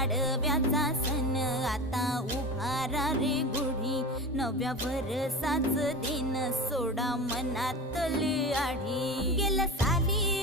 पाडव्याचा सण आता उभारा रे गुढी, नव्या वर्षाच दिन सोडा मनातली आढी। गेल्या साली